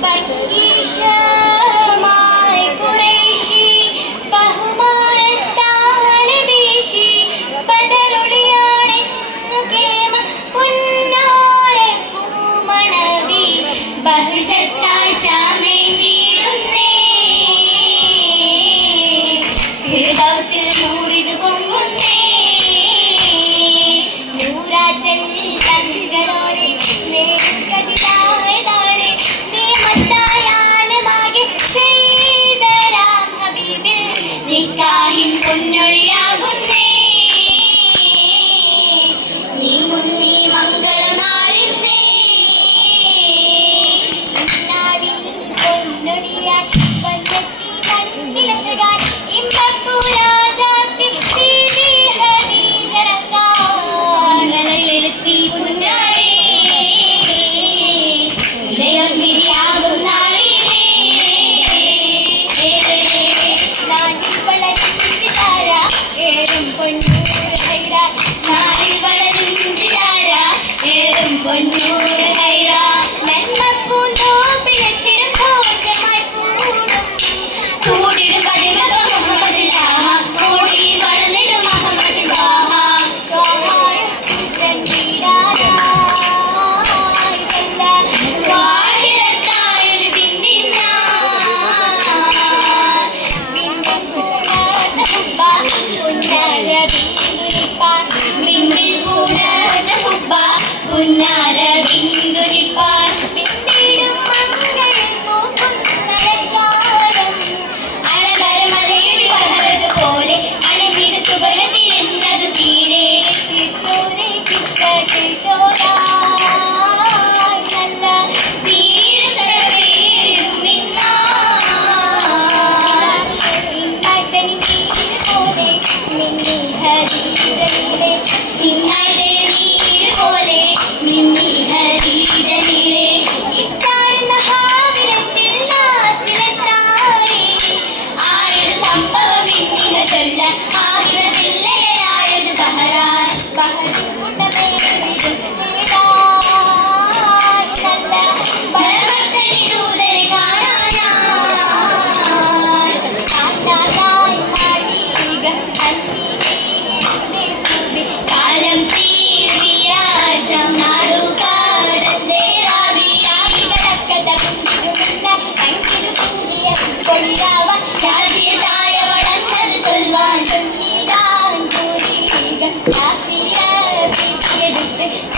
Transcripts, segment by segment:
Bye. ഹബീബിൽ നിക്കാഹിൻ Thank you.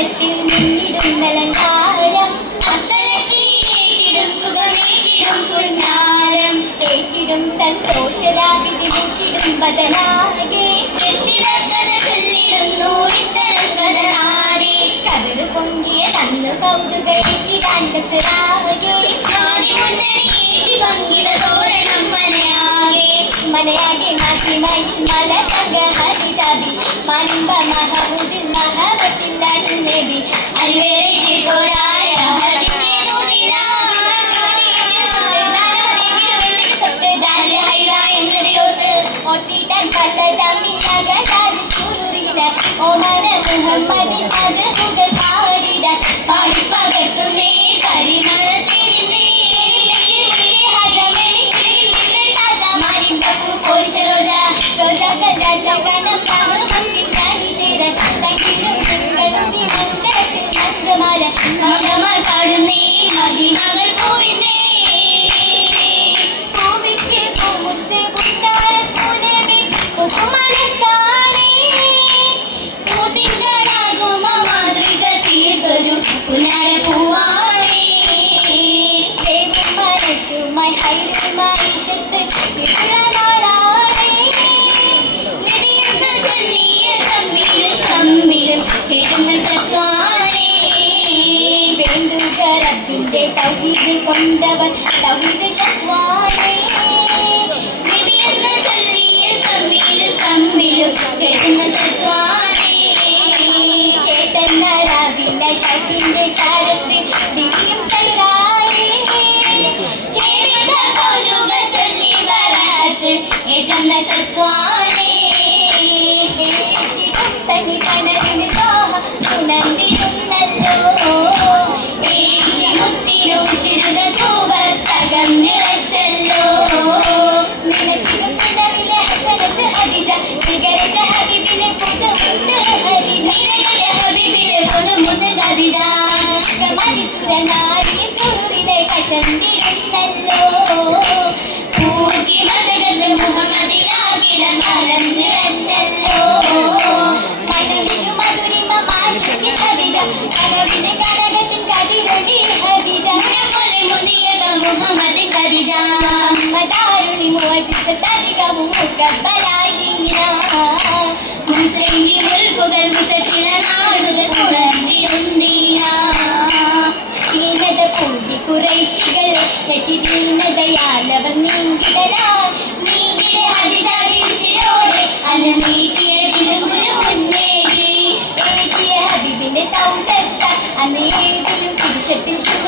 കൊന്തലത്തിൽ നിന്നിടും അത്തലത്തിൽ ഏറ്റിടും സുഖമേറ്റിടും പുന്നാരം. ഏറ്റിടും പൊങ്ങിയ തന്നു കൗതുകേറ്റിടാൻ കസരാകെ പങ്കിട തോരണം മല തങ്ക ഹരിജാബി മലിമ്പ മഹമുദിൽ മഹബത്തിൽ അരുന്നബി അൽവേറെ തോരായ ഹരിന്റെ നൂറിലാ മുഹമ്മദിൻ മധുകൾ പാടിടാൻ പാടിപ്പകർത്തുന്നേ പരിമളത്തിരുന്നേ மகமர் படுனே மதிமகள் போவினே தகுதி கொண்டவர் தகுதி சக்வானே ഹബിബിന്റെ സൗന്ദര്യ അന്ന് ഏതിലും പുരുഷത്തിൽ ശുഭ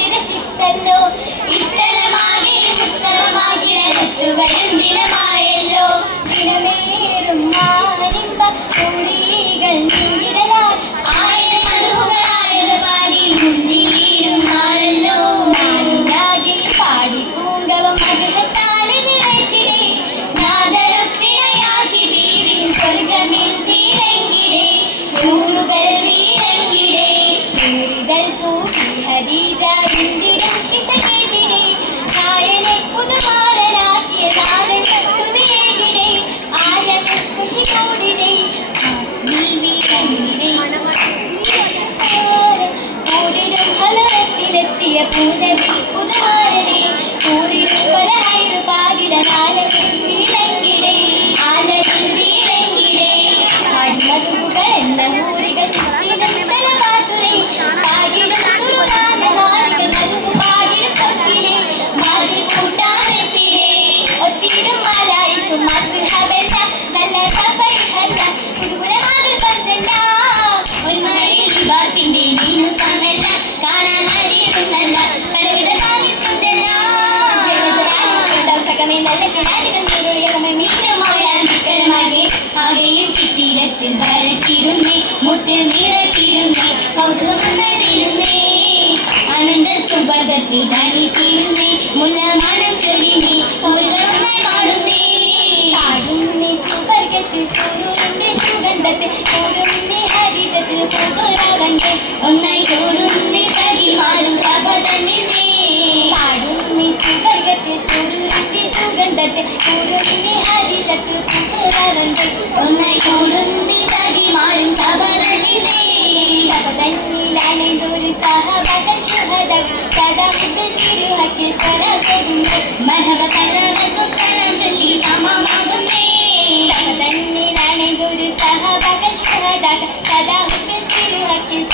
മുത്തിൽ വരച്ചിടുന്നേ മുത്തിൽ നിറച്ചിടുന്നേ കൗതുകമന്നതിരുന്നേ അനന്ത സുഭഗത്തിൽ ധനിച്ചിരുന്നേ മുല്ലമാനം ചൊരിഞ്ഞേ ഓരുകളൊന്നായി പാടുന്നേ. പാടുന്നേ സുവർഗത്തിൽ സൂര്യന്റെ സുഗന്ധത്തിൽ ഓടുന്നേ ഹരിജത്തിൽ ഒന്നായി തോടുന്നേ കരിമാലും സഭ തന്നെ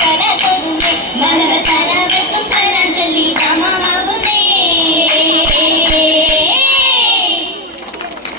ಸಲತು